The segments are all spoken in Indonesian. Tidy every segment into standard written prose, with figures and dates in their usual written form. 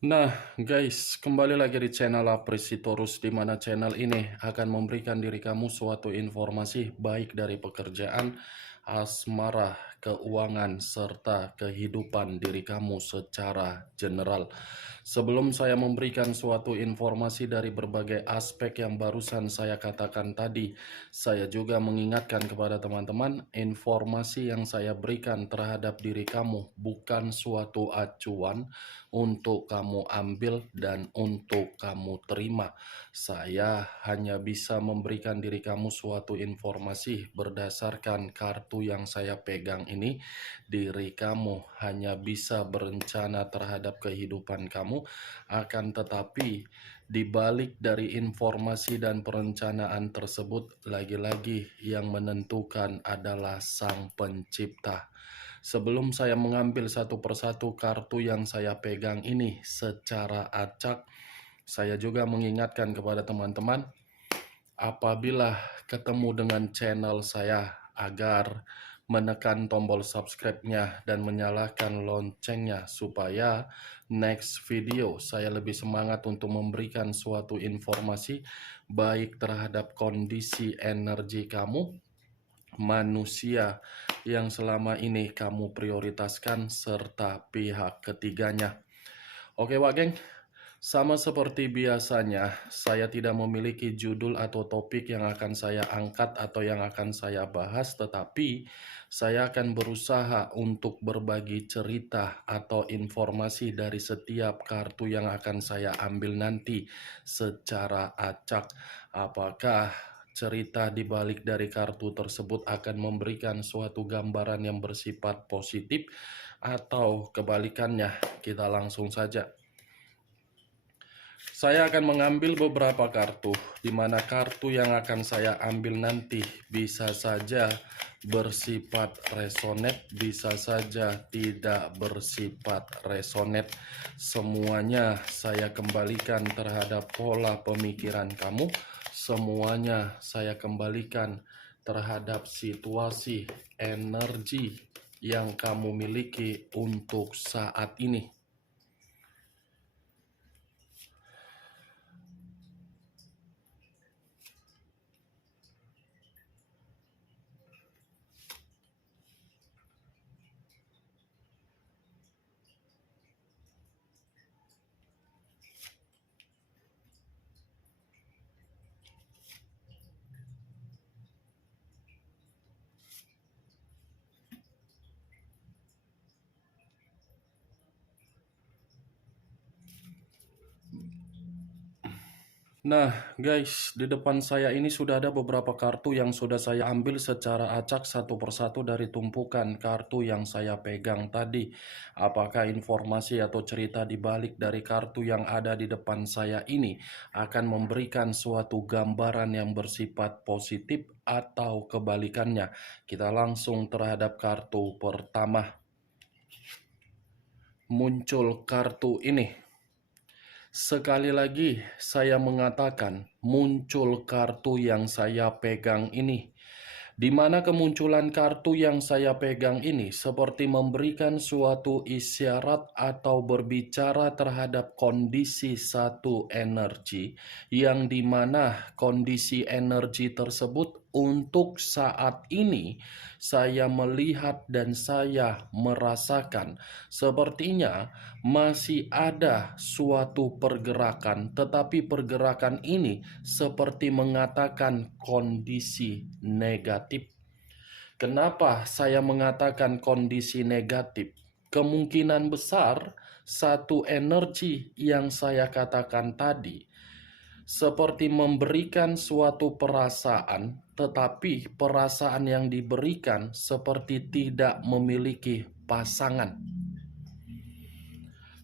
Nah, guys, kembali lagi di channel Apresitorus, di mana channel ini akan memberikan diri kamu suatu informasi baik dari pekerjaan, asmara, keuangan, serta kehidupan diri kamu secara general. Sebelum saya memberikan suatu informasi dari berbagai aspek yang barusan saya katakan tadi, saya juga mengingatkan kepada teman-teman, informasi yang saya berikan terhadap diri kamu bukan suatu acuan untuk kamu ambil dan untuk kamu terima. Saya hanya bisa memberikan diri kamu suatu informasi berdasarkan kartu yang saya pegang ini. Diri kamu hanya bisa berencana terhadap kehidupan kamu, akan tetapi di balik dari informasi dan perencanaan tersebut, lagi-lagi yang menentukan adalah Sang Pencipta. Sebelum saya mengambil satu persatu kartu yang saya pegang ini secara acak, saya juga mengingatkan kepada teman-teman, apabila ketemu dengan channel saya, agar menekan tombol subscribe-nya dan menyalakan loncengnya supaya next video saya lebih semangat untuk memberikan suatu informasi baik terhadap kondisi energi kamu, manusia yang selama ini kamu prioritaskan, serta pihak ketiganya. Oke Wak Geng, sama seperti biasanya, saya tidak memiliki judul atau topik yang akan saya angkat atau yang akan saya bahas, tetapi saya akan berusaha untuk berbagi cerita atau informasi dari setiap kartu yang akan saya ambil nanti secara acak. Apakah cerita di balik dari kartu tersebut akan memberikan suatu gambaran yang bersifat positif atau kebalikannya? Kita langsung saja. Saya akan mengambil beberapa kartu, di mana kartu yang akan saya ambil nanti bisa saja bersifat resonate, bisa saja tidak bersifat resonate. Semuanya saya kembalikan terhadap pola pemikiran kamu, semuanya saya kembalikan terhadap situasi energi yang kamu miliki untuk saat ini. Nah, guys, di depan saya ini sudah ada beberapa kartu yang sudah saya ambil secara acak satu persatu dari tumpukan kartu yang saya pegang tadi. Apakah informasi atau cerita di balik dari kartu yang ada di depan saya ini akan memberikan suatu gambaran yang bersifat positif atau kebalikannya? Kita langsung terhadap kartu pertama. Muncul kartu ini. Sekali lagi saya mengatakan, muncul kartu yang saya pegang ini, di mana kemunculan kartu yang saya pegang ini seperti memberikan suatu isyarat atau berbicara terhadap kondisi satu energi, yang dimana kondisi energi tersebut untuk saat ini saya melihat dan saya merasakan sepertinya masih ada suatu pergerakan, tetapi pergerakan ini seperti mengatakan kondisi negatif. Kenapa saya mengatakan kondisi negatif? Kemungkinan besar satu energi yang saya katakan tadi seperti memberikan suatu perasaan, tetapi perasaan yang diberikan seperti tidak memiliki pasangan.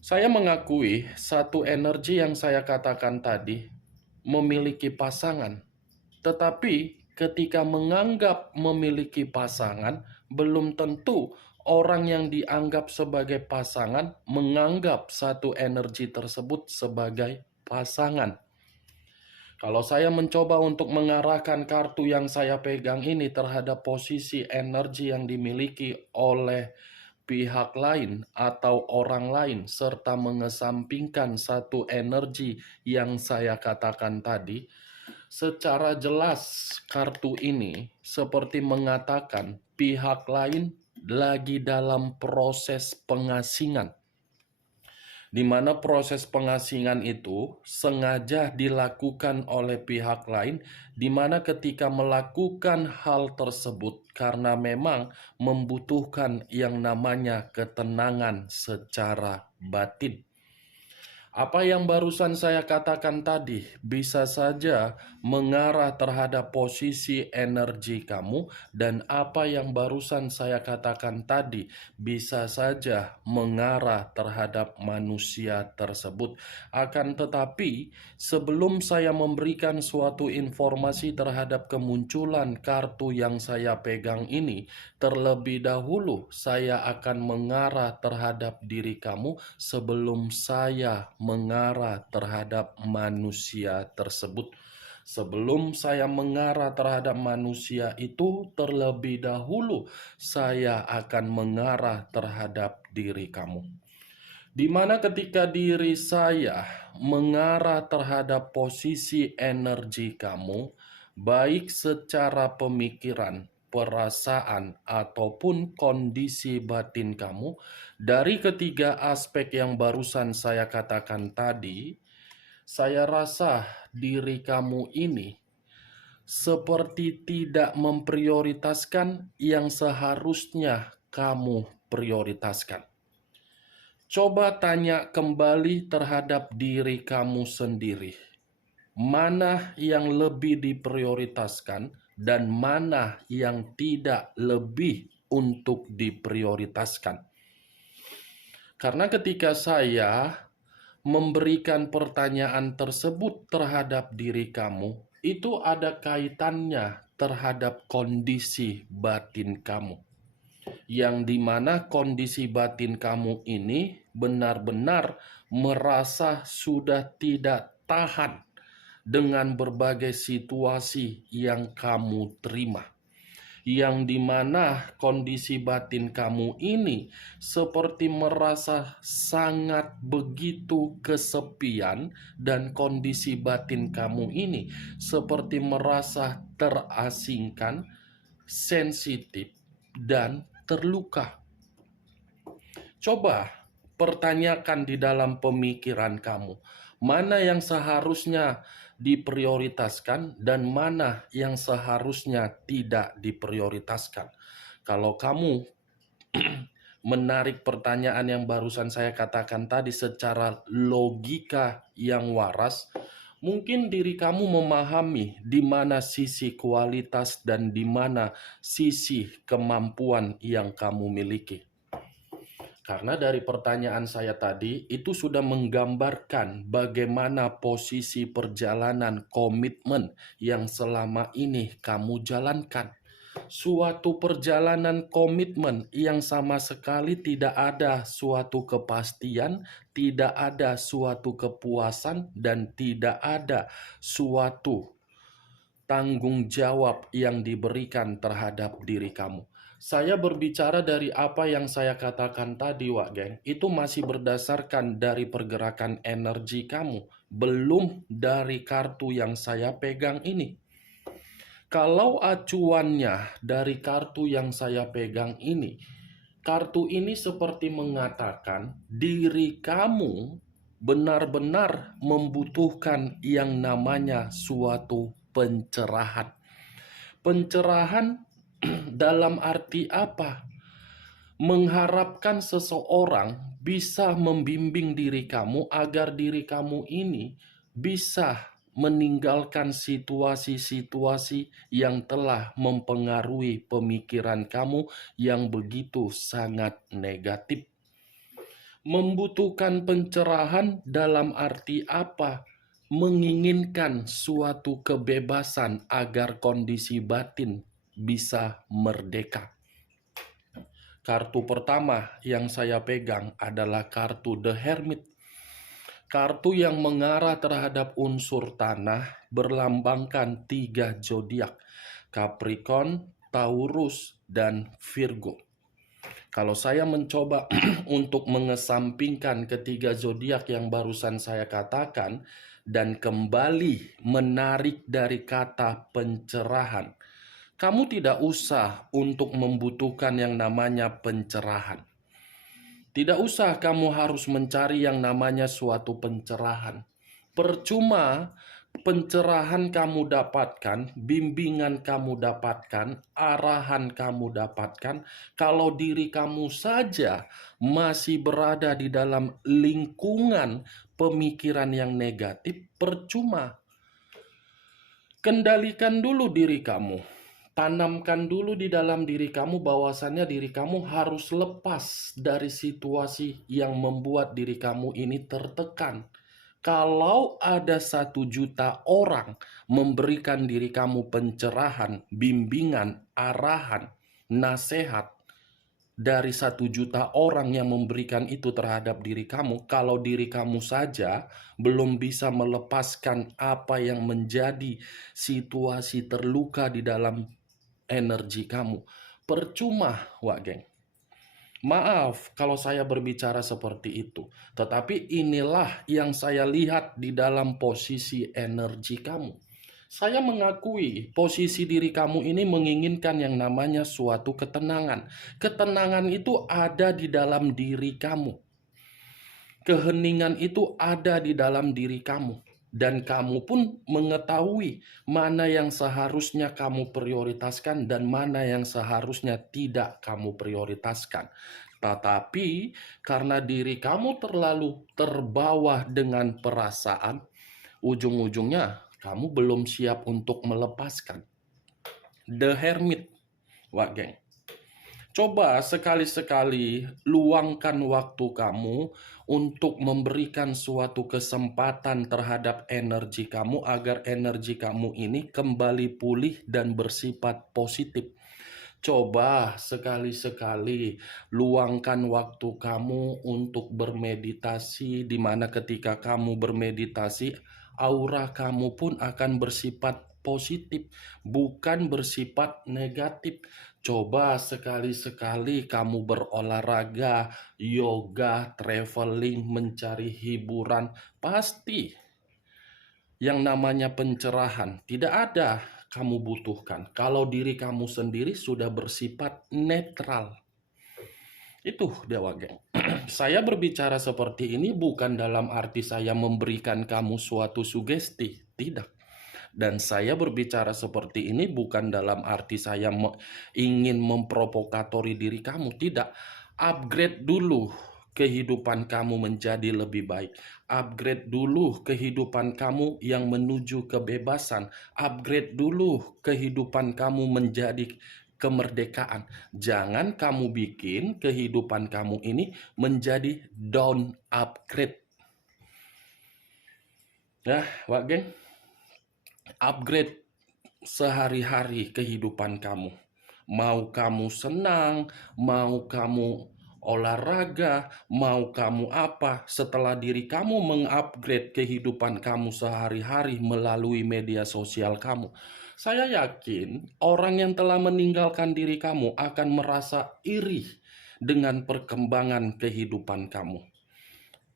Saya mengakui satu energi yang saya katakan tadi memiliki pasangan, tetapi ketika menganggap memiliki pasangan, belum tentu orang yang dianggap sebagai pasangan menganggap satu energi tersebut sebagai pasangan. Kalau saya mencoba untuk mengarahkan kartu yang saya pegang ini terhadap posisi energi yang dimiliki oleh pihak lain atau orang lain serta mengesampingkan satu energi yang saya katakan tadi, secara jelas kartu ini seperti mengatakan pihak lain lagi dalam proses pengasingan, di mana proses pengasingan itu sengaja dilakukan oleh pihak lain, di mana ketika melakukan hal tersebut karena memang membutuhkan yang namanya ketenangan secara batin. Apa yang barusan saya katakan tadi bisa saja mengarah terhadap posisi energi kamu, dan apa yang barusan saya katakan tadi bisa saja mengarah terhadap manusia tersebut. Akan tetapi, sebelum saya memberikan suatu informasi terhadap kemunculan kartu yang saya pegang ini, terlebih dahulu saya akan mengarah terhadap diri kamu sebelum saya mengarah terhadap manusia tersebut. Sebelum saya mengarah terhadap manusia itu, terlebih dahulu saya akan mengarah terhadap diri kamu. Di mana ketika diri saya mengarah terhadap posisi energi kamu, baik secara pemikiran, perasaan, ataupun kondisi batin kamu, dari ketiga aspek yang barusan saya katakan tadi, saya rasa diri kamu ini seperti tidak memprioritaskan yang seharusnya kamu prioritaskan. Coba tanya kembali terhadap diri kamu sendiri. Mana yang lebih diprioritaskan dan mana yang tidak lebih untuk diprioritaskan? Karena ketika saya memberikan pertanyaan tersebut terhadap diri kamu, itu ada kaitannya terhadap kondisi batin kamu, yang dimana kondisi batin kamu ini benar-benar merasa sudah tidak tahan dengan berbagai situasi yang kamu terima, yang dimana kondisi batin kamu ini seperti merasa sangat begitu kesepian, dan kondisi batin kamu ini seperti merasa terasingkan, sensitif, dan terluka. Coba pertanyakan di dalam pemikiran kamu, mana yang seharusnya diprioritaskan dan mana yang seharusnya tidak diprioritaskan. Kalau kamu menarik pertanyaan yang barusan saya katakan tadi secara logika yang waras, mungkin diri kamu memahami di mana sisi kualitas dan di mana sisi kemampuan yang kamu miliki. Karena dari pertanyaan saya tadi, itu sudah menggambarkan bagaimana posisi perjalanan komitmen yang selama ini kamu jalankan. Suatu perjalanan komitmen yang sama sekali tidak ada suatu kepastian, tidak ada suatu kepuasan, dan tidak ada suatu tanggung jawab yang diberikan terhadap diri kamu. Saya berbicara dari apa yang saya katakan tadi, Wak Geng. Itu masih berdasarkan dari pergerakan energi kamu, belum dari kartu yang saya pegang ini. Kalau acuannya dari kartu yang saya pegang ini, kartu ini seperti mengatakan diri kamu benar-benar membutuhkan yang namanya suatu pencerahan. Pencerahan dalam arti apa? Mengharapkan seseorang bisa membimbing diri kamu agar diri kamu ini bisa meninggalkan situasi-situasi yang telah mempengaruhi pemikiran kamu yang begitu sangat negatif. Membutuhkan pencerahan dalam arti apa? Menginginkan suatu kebebasan agar kondisi batin bisa merdeka. Kartu pertama yang saya pegang adalah kartu The Hermit. Kartu yang mengarah terhadap unsur tanah, berlambangkan 3 zodiak: Capricorn, Taurus, dan Virgo. Kalau saya mencoba untuk mengesampingkan ketiga zodiak yang barusan saya katakan dan kembali menarik dari kata pencerahan, kamu tidak usah untuk membutuhkan yang namanya pencerahan. Tidak usah kamu harus mencari yang namanya suatu pencerahan. Percuma pencerahan kamu dapatkan, bimbingan kamu dapatkan, arahan kamu dapatkan, kalau diri kamu saja masih berada di dalam lingkungan pemikiran yang negatif, percuma. Kendalikan dulu diri kamu. Tanamkan dulu di dalam diri kamu bahwasannya diri kamu harus lepas dari situasi yang membuat diri kamu ini tertekan. Kalau ada 1 juta orang memberikan diri kamu pencerahan, bimbingan, arahan, nasihat, dari 1 juta orang yang memberikan itu terhadap diri kamu, kalau diri kamu saja belum bisa melepaskan apa yang menjadi situasi terluka di dalam energi kamu, percuma, Wak Geng. Maaf kalau saya berbicara seperti itu, tetapi inilah yang saya lihat di dalam posisi energi kamu. Saya mengakui posisi diri kamu ini menginginkan yang namanya suatu ketenangan. Ketenangan itu ada di dalam diri kamu. Keheningan itu ada di dalam diri kamu. Dan kamu pun mengetahui mana yang seharusnya kamu prioritaskan dan mana yang seharusnya tidak kamu prioritaskan. Tetapi karena diri kamu terlalu terbawa dengan perasaan, ujung-ujungnya kamu belum siap untuk melepaskan. The Hermit, Wak Geng. Coba sekali-sekali luangkan waktu kamu untuk memberikan suatu kesempatan terhadap energi kamu agar energi kamu ini kembali pulih dan bersifat positif. Coba sekali-sekali luangkan waktu kamu untuk bermeditasi, di mana ketika kamu bermeditasi, aura kamu pun akan bersifat positif, bukan bersifat negatif. Coba sekali-sekali kamu berolahraga, yoga, traveling, mencari hiburan, pasti yang namanya pencerahan tidak ada kamu butuhkan kalau diri kamu sendiri sudah bersifat netral. Itu Dewa Geng. Saya berbicara seperti ini bukan dalam arti saya memberikan kamu suatu sugesti, tidak. Dan saya berbicara seperti ini bukan dalam arti saya ingin memprovokatori diri kamu, tidak. Upgrade dulu kehidupan kamu menjadi lebih baik. Upgrade dulu kehidupan kamu yang menuju kebebasan. Upgrade dulu kehidupan kamu menjadi kemerdekaan. Jangan kamu bikin kehidupan kamu ini menjadi down upgrade. Nah, Wak Geng, upgrade sehari-hari kehidupan kamu. Mau kamu senang, mau kamu olahraga, mau kamu apa, setelah diri kamu mengupgrade kehidupan kamu sehari-hari melalui media sosial kamu, saya yakin orang yang telah meninggalkan diri kamu akan merasa iri dengan perkembangan kehidupan kamu.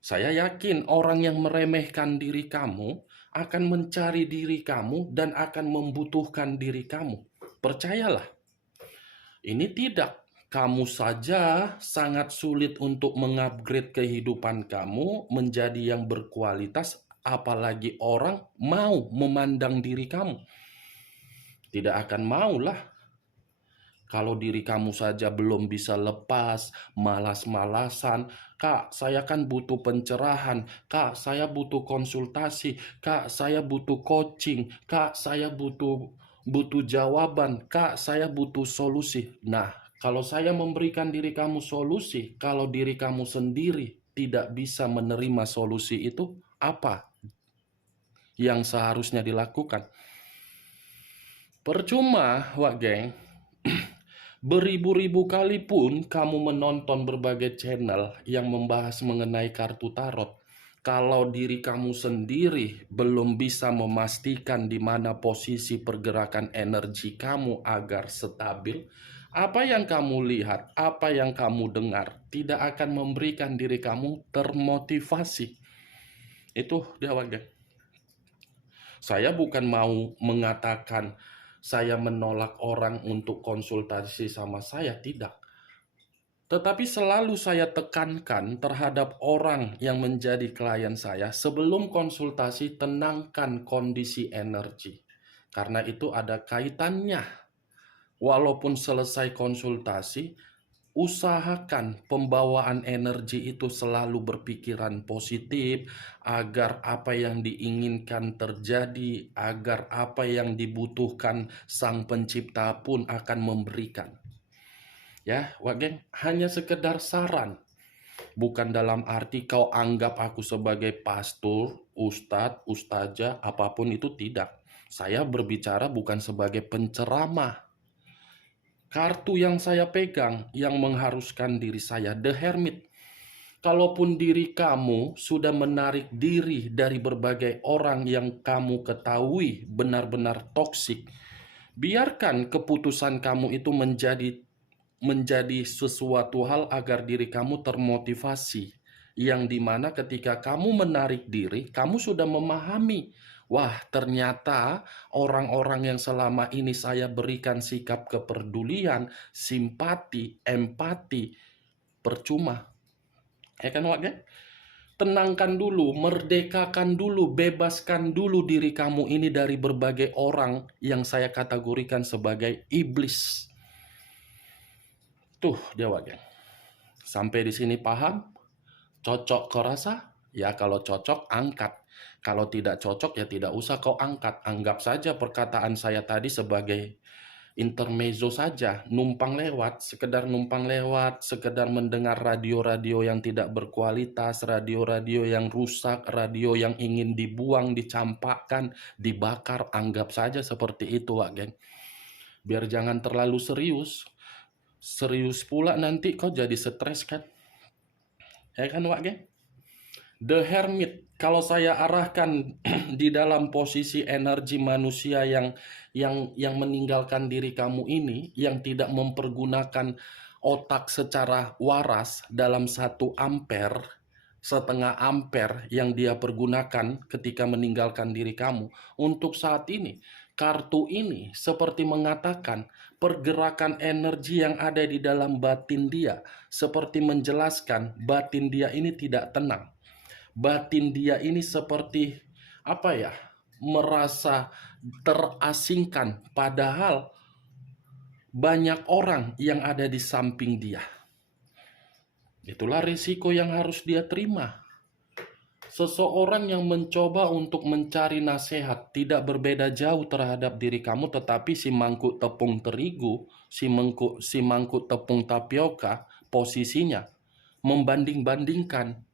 Saya yakin orang yang meremehkan diri kamu akan mencari diri kamu dan akan membutuhkan diri kamu. Percayalah, ini tidak. Kamu saja sangat sulit untuk mengupgrade kehidupan kamu menjadi yang berkualitas, apalagi orang mau memandang diri kamu. Tidak akan maulah. Kalau diri kamu saja belum bisa lepas, malas-malasan, Kak, saya kan butuh pencerahan, Kak, saya butuh konsultasi, Kak, saya butuh coaching, Kak, saya butuh jawaban, Kak, saya butuh solusi. Nah, kalau saya memberikan diri kamu solusi, kalau diri kamu sendiri tidak bisa menerima solusi itu, apa yang seharusnya dilakukan? Percuma, Wak Geng. Beribu-ribu kali pun kamu menonton berbagai channel yang membahas mengenai kartu tarot. Kalau diri kamu sendiri belum bisa memastikan di mana posisi pergerakan energi kamu agar stabil, Apa yang kamu lihat, apa yang kamu dengar, tidak akan memberikan diri kamu termotivasi. Itu dia warga. Saya bukan mau mengatakan saya menolak orang untuk konsultasi sama saya, tidak. Tetapi selalu saya tekankan terhadap orang yang menjadi klien saya, sebelum konsultasi tenangkan kondisi energi. Karena itu ada kaitannya. Walaupun selesai konsultasi, usahakan pembawaan energi itu selalu berpikiran positif, agar apa yang diinginkan terjadi, agar apa yang dibutuhkan Sang Pencipta pun akan memberikan. Ya, Wak hanya sekedar saran. Bukan dalam arti kau anggap aku sebagai pastor, ustadz, ustazah, apapun itu, tidak. Saya berbicara bukan sebagai penceramah. Kartu yang saya pegang yang mengharuskan diri saya, The Hermit. Kalaupun diri kamu sudah menarik diri dari berbagai orang yang kamu ketahui benar-benar toksik, biarkan keputusan kamu itu menjadi sesuatu hal agar diri kamu termotivasi. Yang dimana ketika kamu menarik diri, kamu sudah memahami, wah ternyata orang-orang yang selama ini saya berikan sikap kepedulian, simpati, empati, percuma. Ya kan Wak? Tenangkan dulu, merdekakan dulu, bebaskan dulu diri kamu ini dari berbagai orang yang saya kategorikan sebagai iblis. Tuh dia Wak. Sampai di sini paham? Cocok kau rasa? Ya kalau cocok angkat. Kalau tidak cocok ya tidak usah kau angkat. Anggap saja perkataan saya tadi sebagai intermezzo saja, numpang lewat, sekedar numpang lewat, sekedar mendengar radio-radio yang tidak berkualitas, radio-radio yang rusak, radio yang ingin dibuang, dicampakkan, dibakar, anggap saja seperti itu, Wak Geng. Biar jangan terlalu serius. Serius pula nanti kau jadi stres kan? Ya kan, Wak Geng? The Hermit, kalau saya arahkan di dalam posisi energi manusia yang meninggalkan diri kamu ini, yang tidak mempergunakan otak secara waras dalam 1 ampere, setengah ampere yang dia pergunakan ketika meninggalkan diri kamu. Untuk saat ini, kartu ini seperti mengatakan pergerakan energi yang ada di dalam batin dia, seperti menjelaskan batin dia ini tidak tenang. Batin dia ini seperti apa ya, merasa terasingkan, padahal banyak orang yang ada di samping dia. Itulah risiko yang harus dia terima. Seseorang yang mencoba untuk mencari nasihat tidak berbeda jauh terhadap diri kamu, tetapi si mangkuk tepung terigu, si mangkuk tepung tapioka, posisinya membanding-bandingkan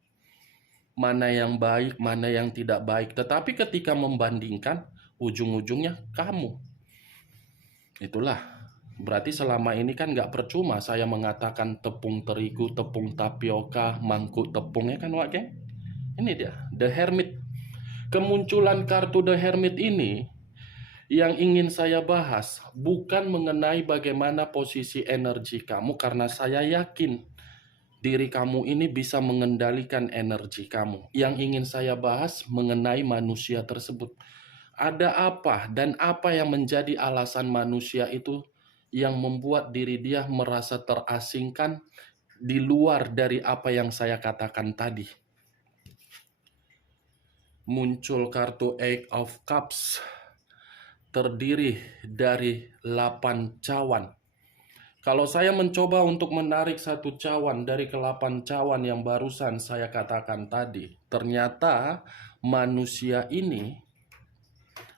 mana yang baik, mana yang tidak baik. Tetapi ketika membandingkan, ujung-ujungnya kamu. Itulah. Berarti selama ini kan nggak percuma saya mengatakan tepung terigu, tepung tapioka, mangkuk tepungnya kan Wak Geng? Ini dia, The Hermit. Kemunculan kartu The Hermit ini yang ingin saya bahas bukan mengenai bagaimana posisi energi kamu, karena saya yakin diri kamu ini bisa mengendalikan energi kamu. Yang ingin saya bahas mengenai manusia tersebut. Ada apa dan apa yang menjadi alasan manusia itu yang membuat diri dia merasa terasingkan di luar dari apa yang saya katakan tadi. Muncul kartu Eight of Cups, terdiri dari 8 cawan. Kalau saya mencoba untuk menarik 1 cawan dari ke-8 cawan yang barusan saya katakan tadi, ternyata manusia ini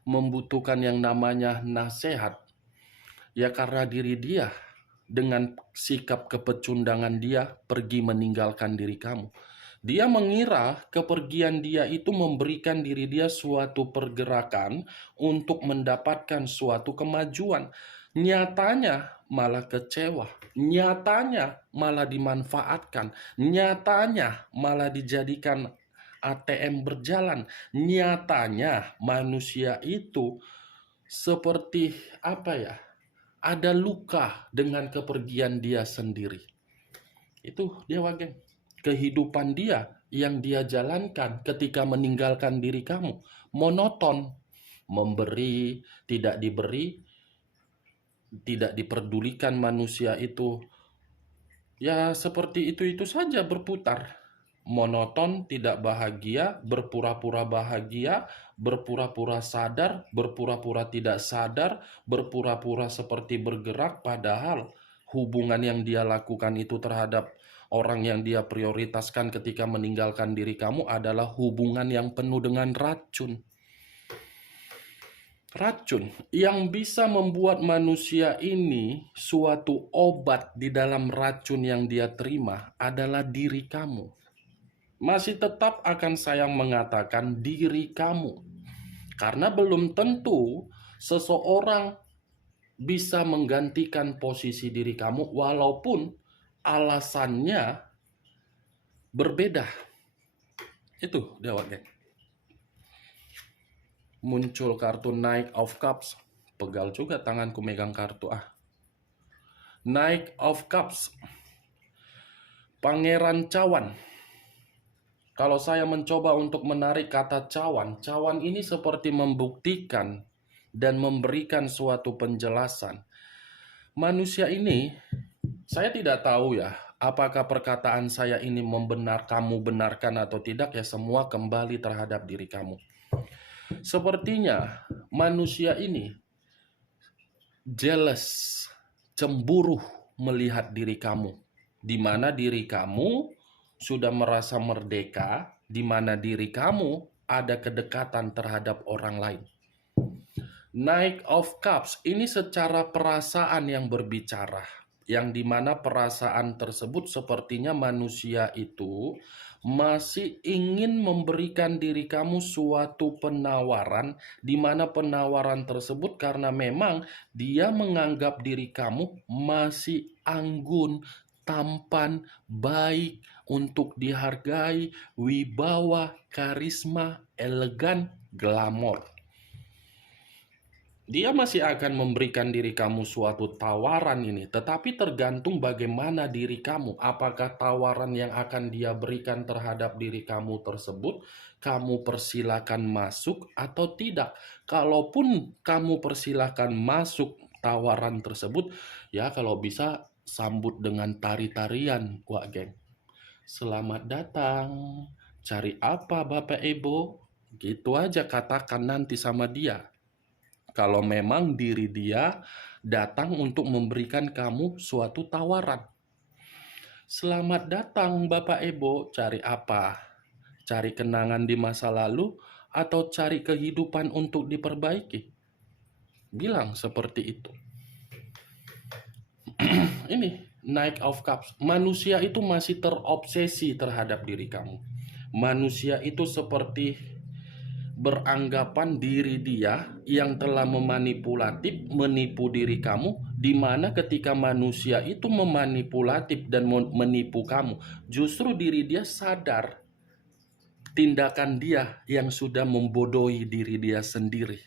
membutuhkan yang namanya nasihat. Ya karena diri dia dengan sikap kepecundangan dia pergi meninggalkan diri kamu. Dia mengira kepergian dia itu memberikan diri dia suatu pergerakan untuk mendapatkan suatu kemajuan. Nyatanya malah kecewa, nyatanya malah dimanfaatkan, nyatanya malah dijadikan ATM berjalan. Nyatanya manusia itu seperti apa ya? ada luka dengan kepergian dia sendiri. Itu dia geng. Kehidupan dia yang dia jalankan ketika meninggalkan diri kamu monoton, memberi, tidak diberi, tidak diperdulikan manusia itu. Ya seperti itu saja berputar. Monoton, tidak bahagia, berpura-pura bahagia, berpura-pura sadar, berpura-pura tidak sadar, berpura-pura seperti bergerak, padahal hubungan yang dia lakukan itu terhadap orang yang dia prioritaskan ketika meninggalkan diri kamu adalah hubungan yang penuh dengan racun. Racun yang bisa membuat manusia ini suatu obat di dalam racun yang dia terima adalah diri kamu. Masih tetap akan saya mengatakan diri kamu. Karena belum tentu seseorang bisa menggantikan posisi diri kamu walaupun alasannya berbeda. Itu dia geng. Muncul kartu Knight of Cups. Pegal juga tanganku megang kartu Knight of Cups. Pangeran Cawan. Kalau saya mencoba untuk menarik kata cawan, cawan ini seperti membuktikan dan memberikan suatu penjelasan. Manusia ini, saya tidak tahu ya, apakah perkataan saya ini kamu benarkan atau tidak, ya semua kembali terhadap diri kamu. Sepertinya manusia ini jealous, cemburu melihat diri kamu, di mana diri kamu sudah merasa merdeka, di mana diri kamu ada kedekatan terhadap orang lain. Knight of Cups ini secara perasaan yang berbicara, yang dimana perasaan tersebut sepertinya manusia itu masih ingin memberikan diri kamu suatu penawaran, di mana penawaran tersebut karena memang dia menganggap diri kamu masih anggun, tampan, baik, untuk dihargai, wibawa, karisma, elegan, glamor. Dia masih akan memberikan diri kamu suatu tawaran ini, tetapi tergantung bagaimana diri kamu. Apakah tawaran yang akan dia berikan terhadap diri kamu tersebut, kamu persilakan masuk atau tidak. Kalaupun kamu persilakan masuk tawaran tersebut, ya kalau bisa sambut dengan tari-tarian, geng. Selamat datang, cari apa Bapak Ibu? Gitu aja katakan nanti sama dia. Kalau memang diri dia datang untuk memberikan kamu suatu tawaran. Selamat datang Bapak Ibu, cari apa? Cari kenangan di masa lalu atau cari kehidupan untuk diperbaiki? Bilang seperti itu. Ini Knight of Cups. Manusia itu masih terobsesi terhadap diri kamu. Manusia itu seperti beranggapan diri dia yang telah memanipulatif, menipu diri kamu, di mana ketika manusia itu memanipulatif dan menipu kamu, justru diri dia sadar tindakan dia yang sudah membodohi diri dia sendiri.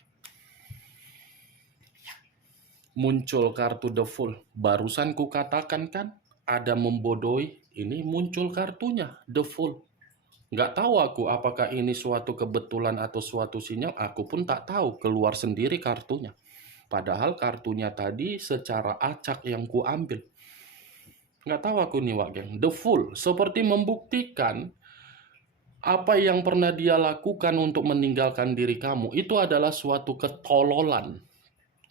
Muncul kartu The Fool. Barusan ku katakan kan, ada membodohi, ini muncul kartunya The Fool. Nggak tahu aku apakah ini suatu kebetulan atau suatu sinyal, aku pun tak tahu, keluar sendiri kartunya. Padahal kartunya tadi secara acak yang ku ambil. Nggak tahu aku nih geng. The Fool seperti membuktikan apa yang pernah dia lakukan untuk meninggalkan diri kamu itu adalah suatu ketololan,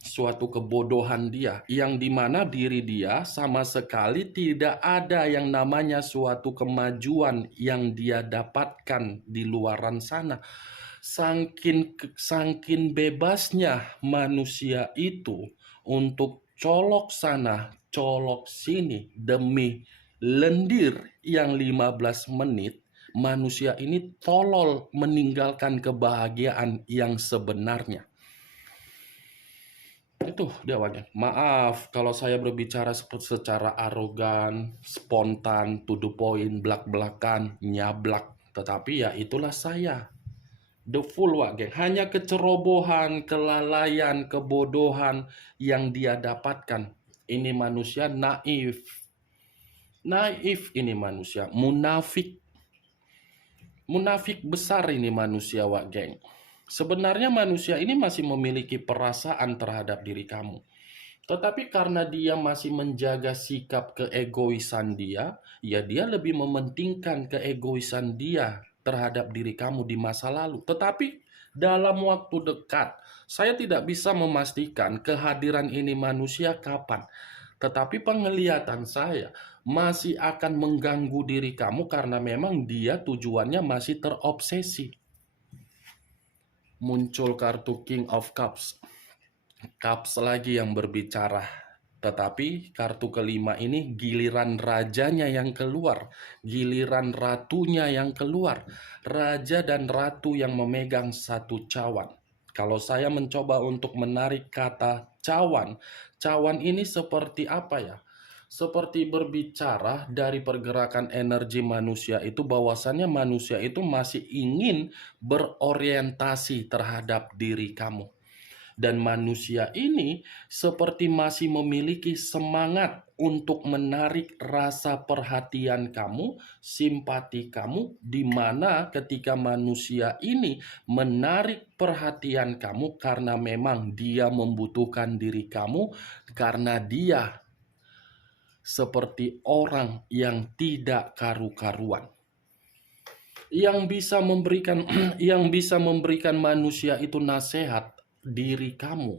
suatu kebodohan dia, yang dimana diri dia sama sekali tidak ada yang namanya suatu kemajuan yang dia dapatkan di luaran sana. Sangkin bebasnya manusia itu untuk colok sana, colok sini demi lendir yang 15 menit, manusia ini tolol meninggalkan kebahagiaan yang sebenarnya. Itu dia awalnya. Maaf kalau saya berbicara secara arogan, spontan, to the point, belak-belakan, nyablak. Tetapi ya itulah saya. The Fool, Wak geng. Hanya kecerobohan, kelalaian, kebodohan yang dia dapatkan. Ini manusia naif. Naif ini manusia. Munafik. Munafik besar ini manusia, Wak geng. Sebenarnya manusia ini masih memiliki perasaan terhadap diri kamu. Tetapi karena dia masih menjaga sikap keegoisan dia, ya dia lebih mementingkan keegoisan dia terhadap diri kamu di masa lalu. Tetapi dalam waktu dekat, saya tidak bisa memastikan kehadiran ini manusia kapan. Tetapi penglihatan saya masih akan mengganggu diri kamu karena memang dia tujuannya masih terobsesi. Muncul kartu King of Cups. Cups lagi yang berbicara. Tetapi kartu kelima ini giliran rajanya yang keluar. Giliran ratunya yang keluar. Raja dan ratu yang memegang satu cawan. Kalau saya mencoba untuk menarik kata cawan, cawan ini seperti apa ya? Seperti berbicara dari pergerakan energi manusia itu, bahwasannya manusia itu masih ingin berorientasi terhadap diri kamu. Dan manusia ini seperti masih memiliki semangat untuk menarik rasa perhatian kamu, simpati kamu, di mana ketika manusia ini menarik perhatian kamu karena memang dia membutuhkan diri kamu, karena dia seperti orang yang tidak karu-karuan. Yang bisa memberikan manusia itu nasihat, diri kamu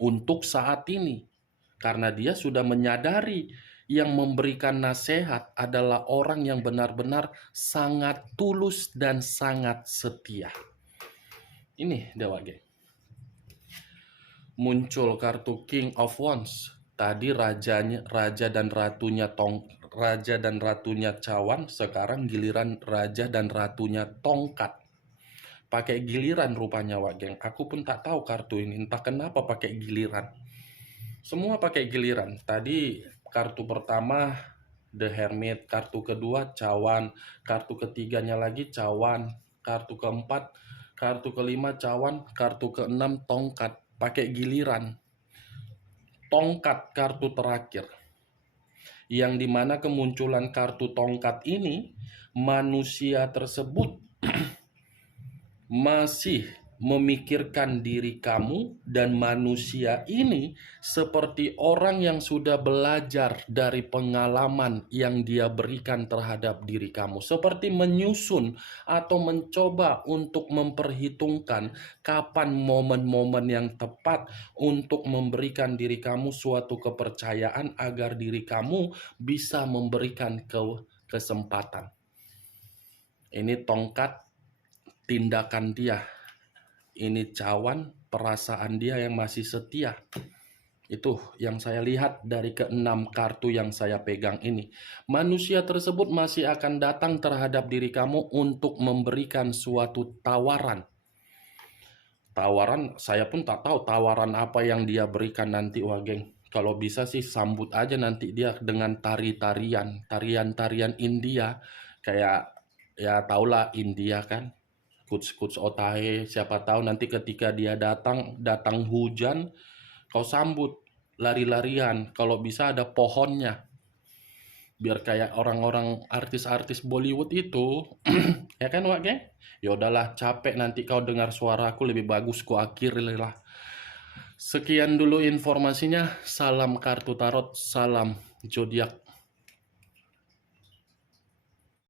untuk saat ini, karena dia sudah menyadari yang memberikan nasihat adalah orang yang benar-benar sangat tulus dan sangat setia. Ini Dewa geng. Muncul kartu King of Wands. Tadi raja dan ratunya cawan, sekarang giliran raja dan ratunya tongkat. Pakai giliran rupanya, Wak geng. Aku pun tak tahu kartu ini, entah kenapa pakai giliran. Semua pakai giliran. Tadi kartu pertama The Hermit, kartu kedua cawan, kartu ketiganya lagi cawan, kartu keempat, kartu kelima cawan, kartu keenam tongkat. Pakai giliran. Tongkat kartu terakhir. Yang dimana kemunculan kartu tongkat ini, manusia tersebut masih memikirkan diri kamu, dan manusia ini seperti orang yang sudah belajar dari pengalaman yang dia berikan terhadap diri kamu, seperti menyusun atau mencoba untuk memperhitungkan kapan momen-momen yang tepat untuk memberikan diri kamu suatu kepercayaan agar diri kamu bisa memberikan kesempatan. Ini tongkat, tindakan dia. Ini cawan, perasaan dia yang masih setia. Itu yang saya lihat dari keenam kartu yang saya pegang ini. Manusia tersebut masih akan datang terhadap diri kamu untuk memberikan suatu tawaran. Tawaran, saya pun tak tahu tawaran apa yang dia berikan nanti, Wak geng. Kalau bisa sih sambut aja nanti dia dengan tarian-tarian India. Kayak, ya taulah India kan. Kuts otahe, siapa tahu nanti ketika dia datang hujan, kau sambut lari-larian, kalau bisa ada pohonnya, biar kayak orang-orang artis-artis Bollywood itu. Ya kan, Wak geng? Ya udahlah, capek nanti kau dengar suaraku, lebih bagus ku akhiri lah. Sekian dulu informasinya. Salam kartu tarot, salam zodiak.